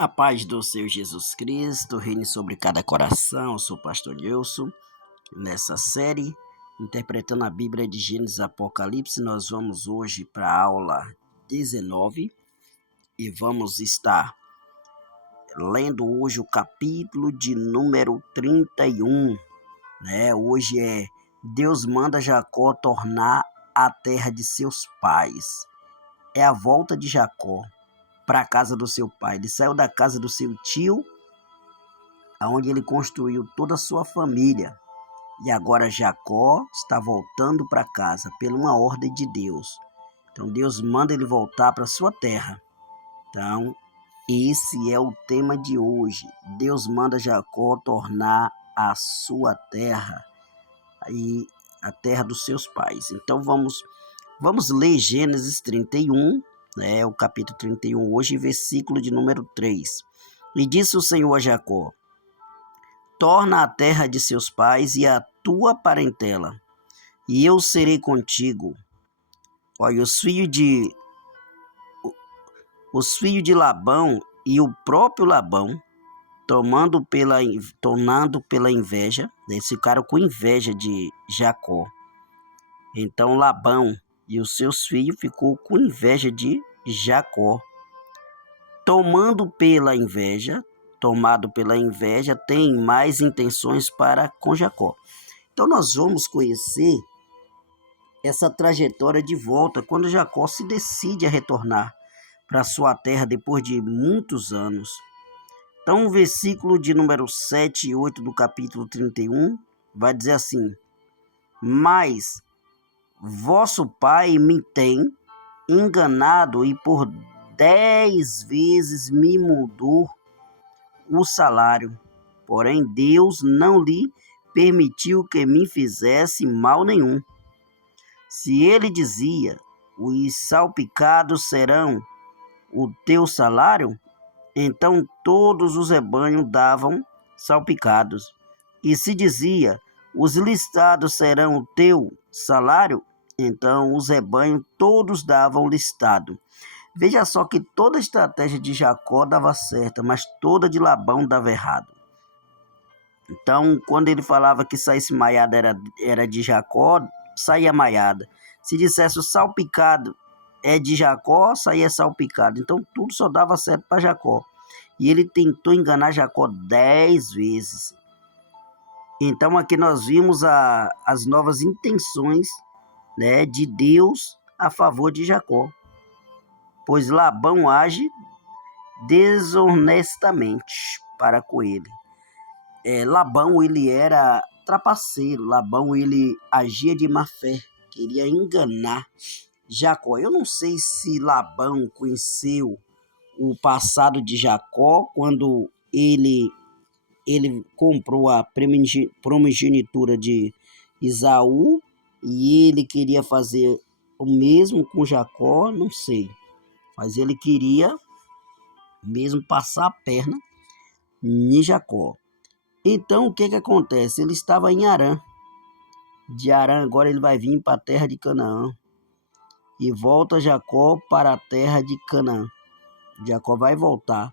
A paz do Senhor Jesus Cristo reine sobre cada coração. Eu sou o pastor Nilson. Nessa série, interpretando a Bíblia de Gênesis e Apocalipse, nós vamos hoje para a aula 19 e vamos estar lendo hoje o capítulo de número 31. Hoje Deus manda Jacó tornar a terra de seus pais. É a volta de Jacó para a casa do seu pai. Ele saiu da casa do seu tio, onde ele construiu toda a sua família. E agora Jacó está voltando para casa por uma ordem de Deus. Então Deus manda ele voltar para sua terra. Então esse é o tema de hoje. Deus manda Jacó tornar a sua terra e a terra dos seus pais. Então vamos ler Gênesis 31, o capítulo 31 hoje, versículo de número 3. E disse o Senhor a Jacó: torna a terra de seus pais e a tua parentela, e eu serei contigo. Olha, os filhos de Labão e o próprio Labão, tornando pela inveja, eles ficaram com inveja de Jacó. Então Labão e os seus filhos ficou com inveja de Jacó. Tomado pela inveja, tem mais intenções para com Jacó. Então nós vamos conhecer essa trajetória de volta, quando Jacó se decide a retornar para sua terra depois de muitos anos. Então o versículo de número 7 e 8 do capítulo 31 vai dizer assim: mas vosso pai me tem enganado e por 10 vezes me mudou o salário. Porém, Deus não lhe permitiu que me fizesse mal nenhum. Se ele dizia: os salpicados serão o teu salário, então todos os rebanhos davam salpicados. E se dizia: os listados serão o teu salário, então os rebanhos todos davam listado. Veja só que toda a estratégia de Jacó dava certo, mas toda de Labão dava errado. Então, quando ele falava que saísse maiada era de Jacó, saía maiada. Se dissesse o salpicado é de Jacó, saía salpicado. Então, tudo só dava certo para Jacó. E ele tentou enganar Jacó 10 vezes. Então, aqui nós vimos as novas intenções, de Deus a favor de Jacó. Pois Labão age desonestamente para com ele. Labão, ele era trapaceiro. Labão, ele agia de má fé, queria enganar Jacó. Eu não sei se Labão conheceu o passado de Jacó quando ele comprou a primogenitura de Esaú e ele queria fazer o mesmo com Jacó, não sei. Mas ele queria mesmo passar a perna em Jacó. Então, o que acontece? Ele estava em Harã. De Harã, agora ele vai vir para a terra de Canaã. E volta Jacó para a terra de Canaã. Jacó vai voltar,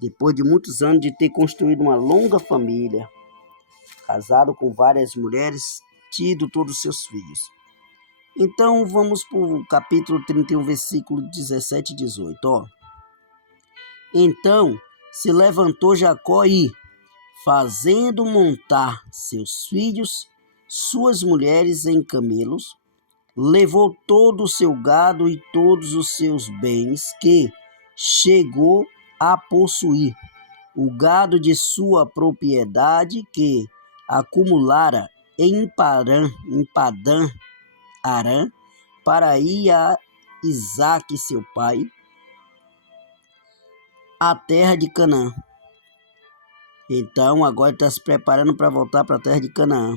depois de muitos anos de ter construído uma longa família, casado com várias mulheres, tido todos os seus filhos. Então, vamos para o capítulo 31, versículo 17 e 18. Então se levantou Jacó e, fazendo montar seus filhos, suas mulheres em camelos, levou todo o seu gado e todos os seus bens que chegou a possuir, o gado de sua propriedade que acumulara em Padã Arã, para ir a Isaque seu pai, a terra de Canaã. Então agora ele está se preparando para voltar para a terra de Canaã.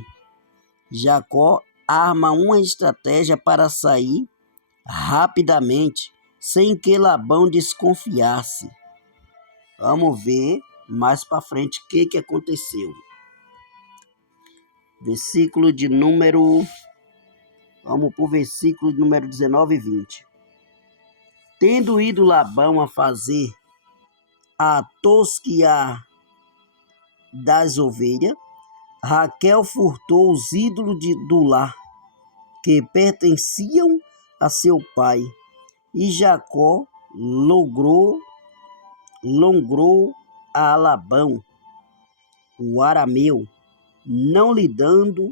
Jacó arma uma estratégia para sair rapidamente, sem que Labão desconfiasse. Vamos ver mais para frente o que aconteceu. Vamos para o versículo de número 19 e 20. Tendo ido Labão a fazer a tosquiar das ovelhas, Raquel furtou os ídolos do lar que pertenciam a seu pai, e Jacó logrou a Labão, o arameu, não lhe dando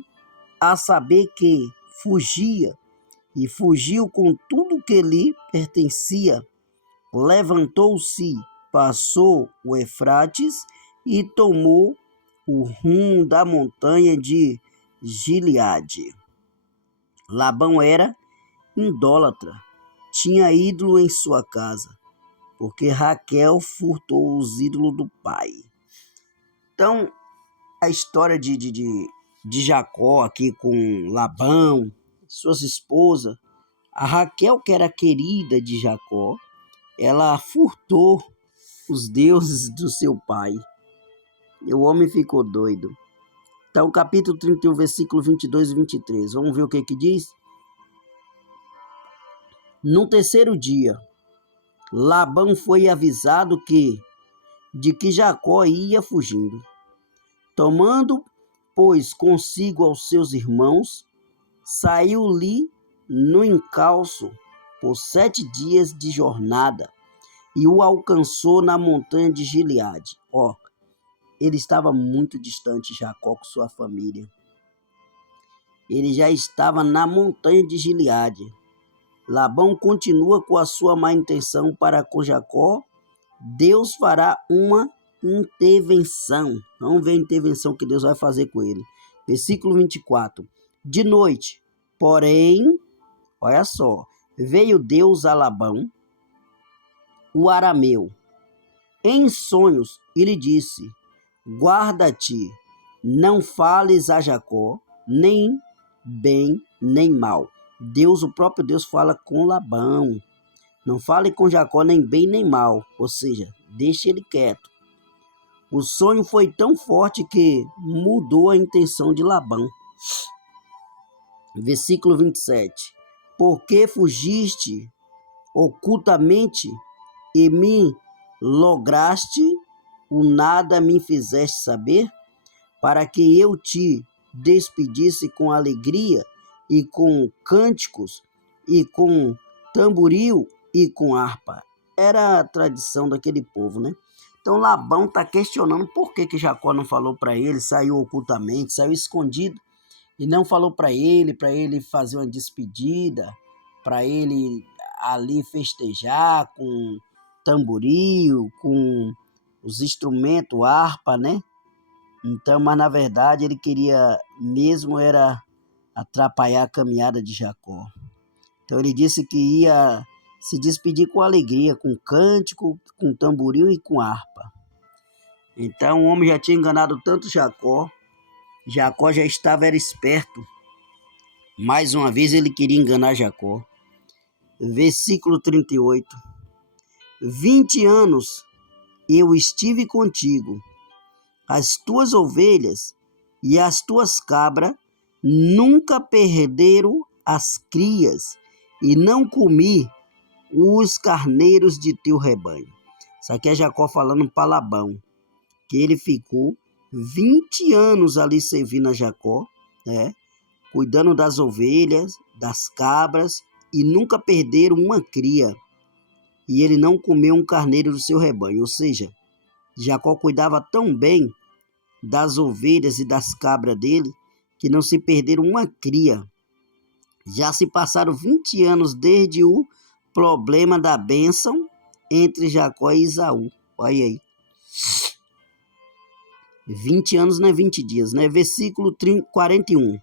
a saber que fugia, e fugiu com tudo que lhe pertencia. Levantou-se, passou o Eufrates e tomou o rumo da montanha de Gileade. Labão era idólatra, tinha ídolo em sua casa, porque Raquel furtou os ídolos do pai. Então, a história de Jacó aqui com Labão, suas esposas, a Raquel, que era querida de Jacó, ela furtou os deuses do seu pai. E o homem ficou doido. Então, capítulo 31, versículo 22 e 23. Vamos ver o que diz? No terceiro dia, Labão foi avisado de que Jacó ia fugindo. Tomando, pois, consigo aos seus irmãos, saiu-lhe no encalço por 7 dias de jornada e o alcançou na montanha de Gileade. Ele estava muito distante, Jacó, com sua família. Ele já estava na montanha de Gileade. Labão continua com a sua má intenção para com Jacó. Deus fará uma intervenção. Vamos ver a intervenção que Deus vai fazer com ele. Versículo 24. De noite, porém, olha só, veio Deus a Labão, o arameu, em sonhos, e lhe disse: guarda-te, não fales a Jacó, nem bem, nem mal. Deus, o próprio Deus, fala com Labão. Não fale com Jacó nem bem nem mal, ou seja, deixe ele quieto. O sonho foi tão forte que mudou a intenção de Labão. Versículo 27. Porque fugiste ocultamente e me lograste, o nada me fizeste saber, para que eu te despedisse com alegria e com cânticos e com tamboril e com harpa. Era a tradição daquele povo, né? Então Labão está questionando por que Jacó não falou para ele, saiu ocultamente, saiu escondido e não falou para ele fazer uma despedida, para ele ali festejar com tamboril, com os instrumentos, harpa, né? Então, mas na verdade ele queria mesmo era atrapalhar a caminhada de Jacó. Então ele disse que ia se despedir com alegria, com cântico, com tamboril e com harpa. Então o homem já tinha enganado tanto Jacó. Jacó já era esperto. Mais uma vez ele queria enganar Jacó. Versículo 38. 20 anos eu estive contigo. As tuas ovelhas e as tuas cabras nunca perderam as crias, e não comi os carneiros de teu rebanho. Isso aqui é Jacó falando para Labão, que ele ficou 20 anos ali servindo a Jacó, né? Cuidando das ovelhas, das cabras, e nunca perderam uma cria. E ele não comeu um carneiro do seu rebanho. Ou seja, Jacó cuidava tão bem das ovelhas e das cabras dele, que não se perderam uma cria. Já se passaram 20 anos desde o problema da bênção entre Jacó e Esaú. Olha aí. 20 anos não é 20 dias, né? Versículo 41.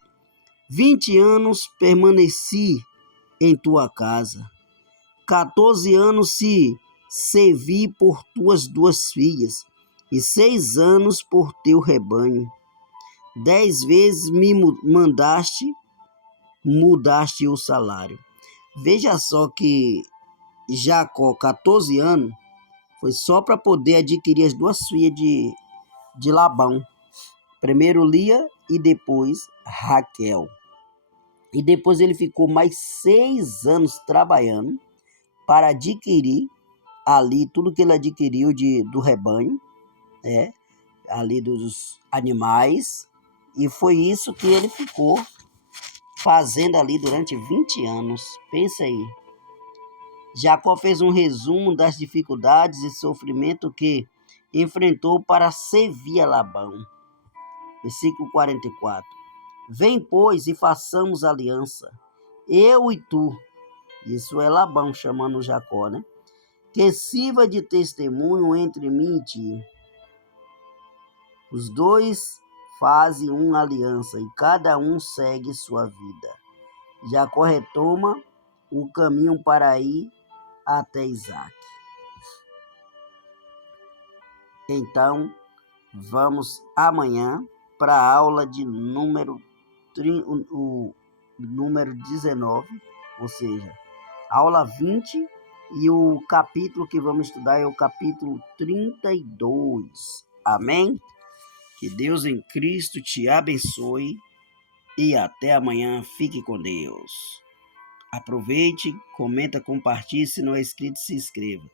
20 anos permaneci em tua casa. 14 anos se servi por tuas 2 filhas, e 6 anos por teu rebanho. 10 vezes me mudaste o salário. Veja só que Jacó, 14 anos, foi só para poder adquirir as 2 filhas de Labão. Primeiro Lia e depois Raquel. E depois ele ficou mais 6 anos trabalhando para adquirir ali tudo que ele adquiriu do rebanho, ali dos animais, e foi isso que ele ficou fazendo ali durante 20 anos. Pensa aí. Jacó fez um resumo das dificuldades e sofrimento que enfrentou para servir a Labão. Versículo 44. Vem, pois, e façamos aliança, eu e tu. Isso é Labão chamando Jacó, né? Que sirva de testemunho entre mim e ti. Os dois fazem uma aliança e cada um segue sua vida. Jacó retoma o caminho para ir até Isaac. Então, vamos amanhã para a aula de número 19, ou seja, aula 20, e o capítulo que vamos estudar é o capítulo 32. Amém? Que Deus em Cristo te abençoe e até amanhã. Fique com Deus. Aproveite, comenta, compartilhe. Se não é inscrito, se inscreva.